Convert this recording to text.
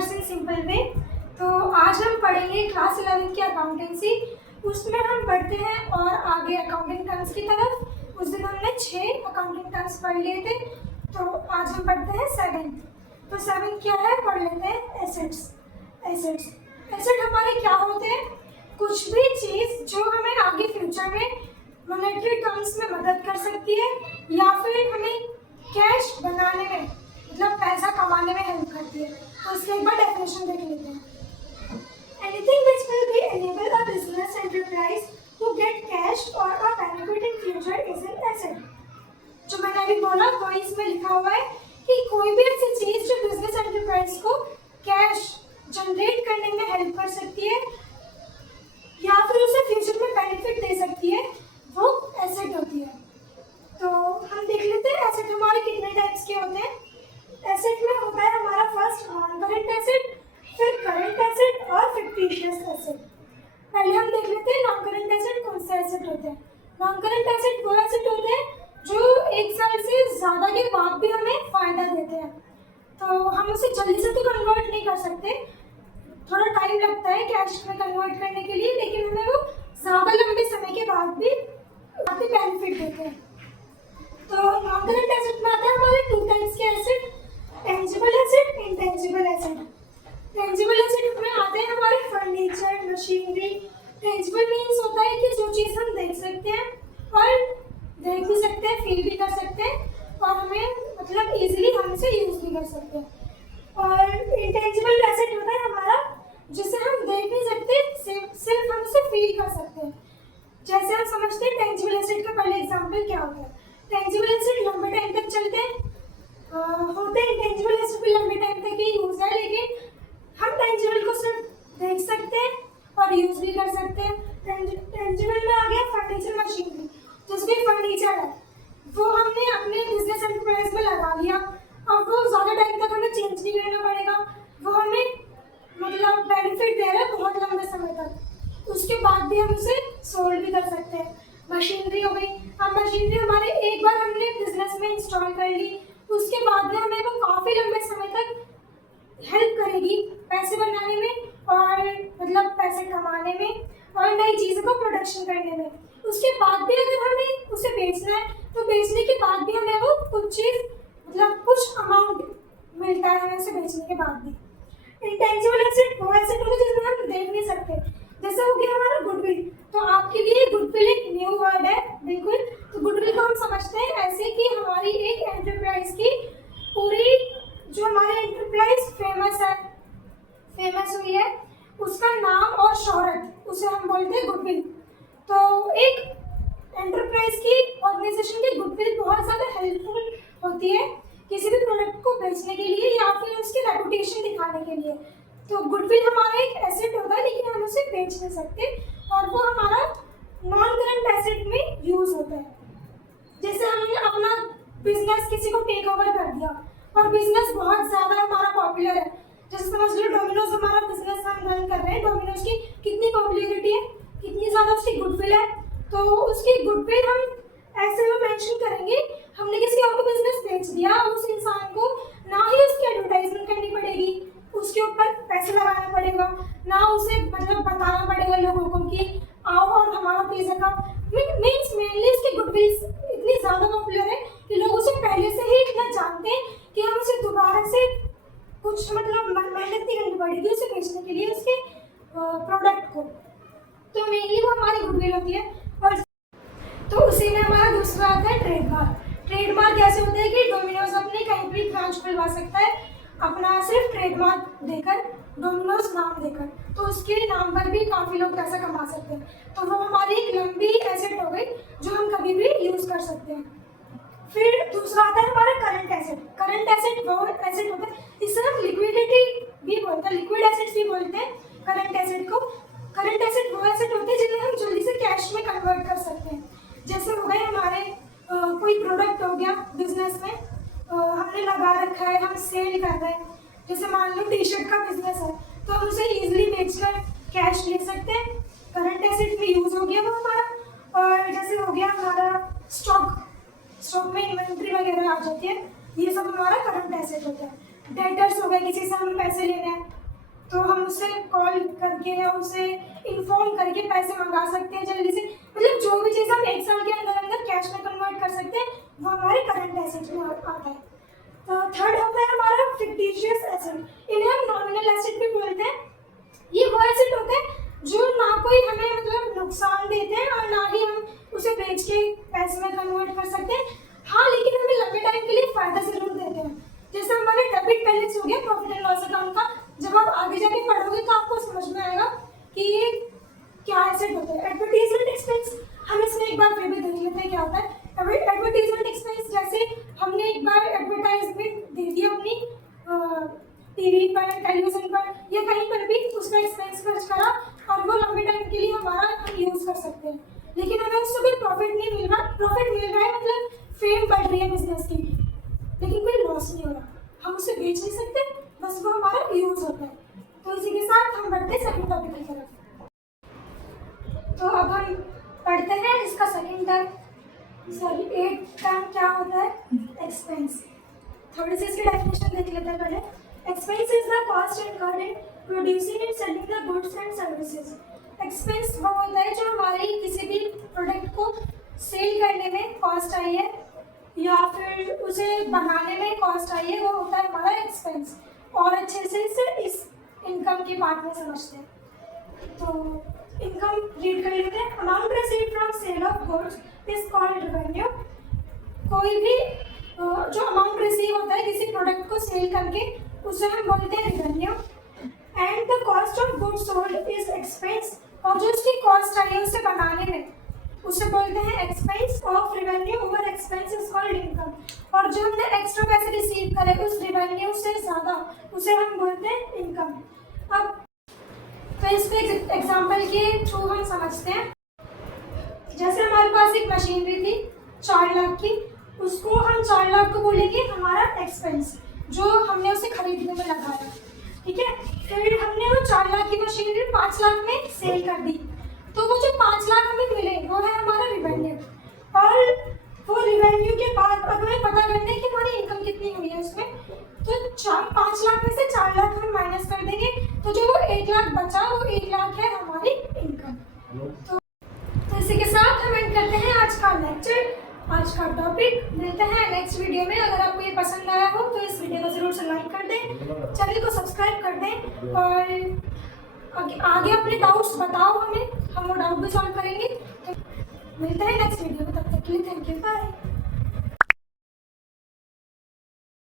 Commerce in simple way. तो आज हम पढ़ेंगे क्लास 11 की अकाउंटेंसी। उसमें हम पढ़ते हैं और आगे अकाउंटिंग टर्म्स की तरफ। उस दिन हमने 6 अकाउंटिंग टर्म्स पढ़ लिए थे, तो आज हम पढ़ते हैं 7। तो 7 क्या है पढ़ लेते हैं। एसेट्स। एसेट हमारे क्या होते हैं? कुछ भी चीज़ जो हमें आगे फ्यूचर में मॉनेटरी टर्म्स में मदद कर सकती है या फिर हमें कैश बनाने में मतलब पैसा कमाने में हेल्प करती है। तो इसके एक बार डेफिनेशन देख लेते हैं। Anything which will be enable a business enterprise to get cash or a benefit in future is an asset। जो मैंने अभी बोला वो इसमें लिखा हुआ है कि कोई भी ऐसी चीज जो बिजनेस एंटरप्राइज को कैश जनरेट करने में हेल्प कर सकती है या फिर उसे फ्यूचर में बेनिफिट दे सकती है, वो एसेट होती है। तो हम देख लेते हैं एसेट हमारे कितने टाइप्स के होते हैं। एसेट में होता है हमारा फर्स्ट नॉन करेंट एसेट, फिर करंट एसेट और फिक्टिशियस एसेट। पहले हम देख लेते हैं नॉन करेंट एसेट कौन से एसेट होते हैं। नॉन करेंट एसेट वो एसेट होते हैं जो 1 साल से ज़्यादा के बाद भी हमें फायदा देते हैं। तो हम उसे जल्दी से तो कन्वर्ट नहीं कर सकते, थोड़ा टाइम लगता है कैश में कन्वर्ट करने के लिए, लेकिन हमें वो ज़्यादा लंबे समय के बाद भी काफ़ी बेनिफिट देते हैं। तो नॉन करेंट एसेट में आते हैं हमारे 2 टाइप्स के asset, tangible asset, intangible asset. Tangible asset में आते हैं हमारे फर्नीचर, मशीनरी। टेंजिबल मीन्स होता है कि जो चीज़ हम देख सकते हैं और देख भी सकते हैं, फील भी कर सकते हैं और हमें मतलब इजीली हम इसे यूज़ भी कर सकते हैं। और इंटेंजिबल एसेट होता है हमारा जिसे हम देख नहीं सकते, सिर्फ हम उसे फील कर सकते हैं। जैसे हम समझते हैं टेंजिबल एसेट का पहले एग्जाम्पल क्या होता है। टेंजिबल एसेट लंबे टाइम तक चलते हैं, होते हैं इंटेंजिबल एसेट भी लंबे टाइम तक ही यूज है, लेकिन हम टेंजिबल को सिर्फ देख सकते हैं और यूज भी कर सकते हैं। टेंजिबल में आ गया फर्नीचर, मशीनरी। जिसमें फर्नीचर है वो हमने अपने बिजनेस एंटरप्राइज में लगा लिया, अब वो ज़्यादा टाइम तक हमें चेंज नहीं करना पड़ेगा, वो हमें मतलब बेनिफिट दे रहा है बहुत लंबे समय तक, उसके बाद भी हम उसे सोल्ड भी कर सकते हैं। मशीनरी हो गई, अब मशीनरी हमारे एक बार हमने बिजनेस में इंस्टॉल कर ली, उसके बाद में हमें वो काफ़ी लंबे समय तक हेल्प करेगी पैसे बनाने में और मतलब पैसे कमाने में और नई चीज़ों को प्रोडक्शन करने में। उसके बाद भी अगर हमें उसे बेचना है तो बेचने के बाद भी हमें वो कुछ चीज़ मतलब कुछ अमाउंट मिलता है हमें उसे बेचने के बाद भी। इंटेंजिबल एसेट वो एसेट होता है जिसमें हम देख नहीं सकते, जैसे हो गया हमारा गुडविल। तो आपके लिए गुडविल एक न्यू वर्ड है बिल्कुल। तो गुडविल को हम समझते हैं ऐसे कि हमारी एक एंटरप्राइज की पूरी जो हमारी एंटरप्राइज फेमस हुई है उसका नाम और शोहरत, उसे हम बोलते हैं गुडविल। तो एक एंटरप्राइज की ऑर्गेनाइजेशन की गुडविल बहुत ज़्यादा हेल्पफुल होती है किसी भी प्रोडक्ट को बेचने के लिए या फिर उसकी रेपुटेशन दिखाने के लिए। तो गुडविल हमारा एक एसेट होता है लेकिन हम उसे बेच नहीं सकते और वो हमारा नॉन करंट एसेट में यूज होता है। जैसे हमने अपना बिजनेस किसी को टेक ओवर कर दिया और बिजनेस बहुत ज़्यादा हमारा पॉपुलर है, जैसे समझ लो डोमिनोज हमारा बिजनेस हम रन कर रहे हैं, डोमिनोज की कितनी पॉपुलैरिटी है, कितनी ज़्यादा उसकी गुडविल है। तो उसकी गुडविल हम ऐसे में मेंशन करेंगे, हमने किसी और को बिजनेस बेच दिया, उस इंसान को ना ही उसकी एडवर्टाइजमेंट करनी पड़ेगी, उसके ऊपर पैसे लगाना पड़ेगा, ना उसे मतलब बताना पड़ेगा लोगों को कि आओ और हमारा पिज्जा का मीन्स मेनली उसकी गुडविल इतनी ज़्यादा पॉपुलर है कि लोग उसे पहले से ही इतना जानते हैं कि हम उसे दोबारा से कुछ मतलब मेहनत नहीं करनी पड़ेगी उसे बेचने के लिए उसके प्रोडक्ट को। तो मेनली वो हमारी गुडविल होती है। और तो उसी में हमारा दूसरा आता है ट्रेडमार्क। ट्रेडमार्क ऐसे होता है कि डोमिनोज अपने कहीं भी ब्रांच खुलवा सकता है अपना सिर्फ ट्रेडमार्क देकर, डोमिनोज नाम देकर, तो उसके नाम पर भी काफ़ी लोग पैसा कमा सकते हैं। तो वो हमारी एक लंबी एसेट हो गई जो हम कभी भी यूज़ कर सकते हैं। फिर दूसरा आता है हमारा करंट एसेट। करंट एसेट वो एसेट होता है, इसे हम लिक्विडिटी भी बोलते हैं, लिक्विड एसेट्स भी बोलते हैं करंट एसेट को। करंट एसेट वो एसेट होते हैं जिन्हें हम जल्दी से कैश में कन्वर्ट कर सकते हैं। जैसे हो गए हमारे कोई प्रोडक्ट हो गया बिजनेस में, हमने लगा रखा है, हम सेल कर रहे हैं, जैसे मान लो टी शर्ट का बिजनेस है तो हम उसे ईजिली बेचकर कैश ले सकते हैं, करंट एसेट में यूज़ हो गया वो हमारा। और जैसे हो गया हमारा स्टॉक में इन्वेंट्री वगैरह आ जाती है, ये सब हमारा करंट एसेट होता है। डेटर्स हो गए, किसी से हम पैसे लेने हैं तो हम उससे कॉल करके या उसे इन्फॉर्म करके पैसे मंगा सकते हैं जल्दी से। मतलब जो भी चीज़ हम 1 साल के अंदर अंदर कैश में कन्वर्ट कर सकते हैं वो हमारे करंट एसेट में आता है। तो थर्ड होता है हमारा फिक्टिशियस एसेट, इन्हें हम नॉमिनल एसेट भी बोलते हैं। ये वो एसेट होते हैं जो ना कोई हमें मतलब नुकसान देते हैं और ना ही हम उसे बेच के पैसे में कन्वर्ट कर सकते हैं। हाँ, लेकिन हमें लंबे टाइम के लिए फायदा जरूर देते हैं। जैसे हमारे डेबिट बैलेंस हो गया प्रॉफिट एंड लॉस अकाउंट का, जब आप आगे जाके पढ़ोगे तो आपको समझ में आएगा कि ये क्या एसेट होता है। एडवर्टीजमेंट एक्सपेंस, हम इसमें एक बार फिर भी देख लेते हैं क्या होता है। एडवर्टीजमेंट एक्सपेंस जैसे हमने एक बार एडवर्टाइजमेंट दे दी अपनी टीवी पर, टेलीविजन पर या कहीं पर भी, उसका एक्सपेंस खर्च करा और वो लंबे टाइम के लिए हमारा हम यूज़ कर सकते हैं, लेकिन हमें उससे कोई प्रॉफिट नहीं मिल रहा। प्रॉफिट मिल रहा है मतलब फेम बढ़ रही है बिजनेस की, लेकिन कोई लॉस नहीं हो रहा। हम उसे बेच नहीं सकते, बस वो हमारा यूज़ होता है। तो इसी के साथ हम बढ़ते हैं सेकंड टॉपिक की तरफ। तो अब हम पढ़ते हैं इसका second term, sorry 8th term क्या होता है, एक्सपेंस। थोड़ी सी इसकी डेफिनेशन देख लेते हैं पहले। Expense is the cost incurred in producing and selling the goods and services. Expense वो होता है जो हमारी किसी भी प्रोडक्ट को सेल करने में कॉस्ट आई है या फिर उसे बनाने में कॉस्ट आई है, वो होता है हमारा एक्सपेंस। और अच्छे से इसे इस इनकम के पार्ट में समझते हैं। तो इनकम रीड कर लेते हैं। Amount received from sale of goods is called revenue. कोई भी जो अमाउंट रिसीव होता है किसी प्रोडक्ट को सेल करके, उसे हम बोलते हैं revenue. And the cost of goods sold is expense, और जो उसकी कॉस्ट आई है उसे बनाने में, उसे बोलते हैं expense of revenue over expense is called income. और जो हमने एक्स्ट्रा पैसे रिसीव करे उस रेवेन्यू से ज़्यादा, उसे हम बोलते हैं इनकम। अब तो इस पे एग्जाम्पल के थ्रू हम समझते हैं। जैसे हमारे पास एक मशीनरी थी 4 लाख की, उसको हम 4 लाख को बोलेंगे हमारा एक्सपेंस, जो हमने उसे खरीदने में लगाया, ठीक है। फिर हमने वो 4 लाख की मशीनरी 5 लाख में सेल कर दी, तो वो जो 5 लाख हमें मिले वो है हमारा रिवेन्यू। और वो रिवेन्यू के बाद अब हमें पता करना है कि हमारी इनकम कितनी हुई है उसमें, तो 5 लाख में से 4 लाख हम माइनस कर देंगे, तो जो 1 लाख बचा वो 1 लाख है हमारी इनकम। तो इसी के साथ हम एंड करते हैं आज का लेक्चर, आज का टॉपिक। मिलते हैं नेक्स्ट वीडियो में। अगर आपको ये पसंद आया हो तो इस वीडियो को ज़रूर से लाइक कर दें, चैनल को सब्सक्राइब कर दें, और आगे अपने डाउट्स बताओ हमें, हम वो डाउट भी सॉल्व करेंगे। तो मिलते हैं नेक्स्ट वीडियो।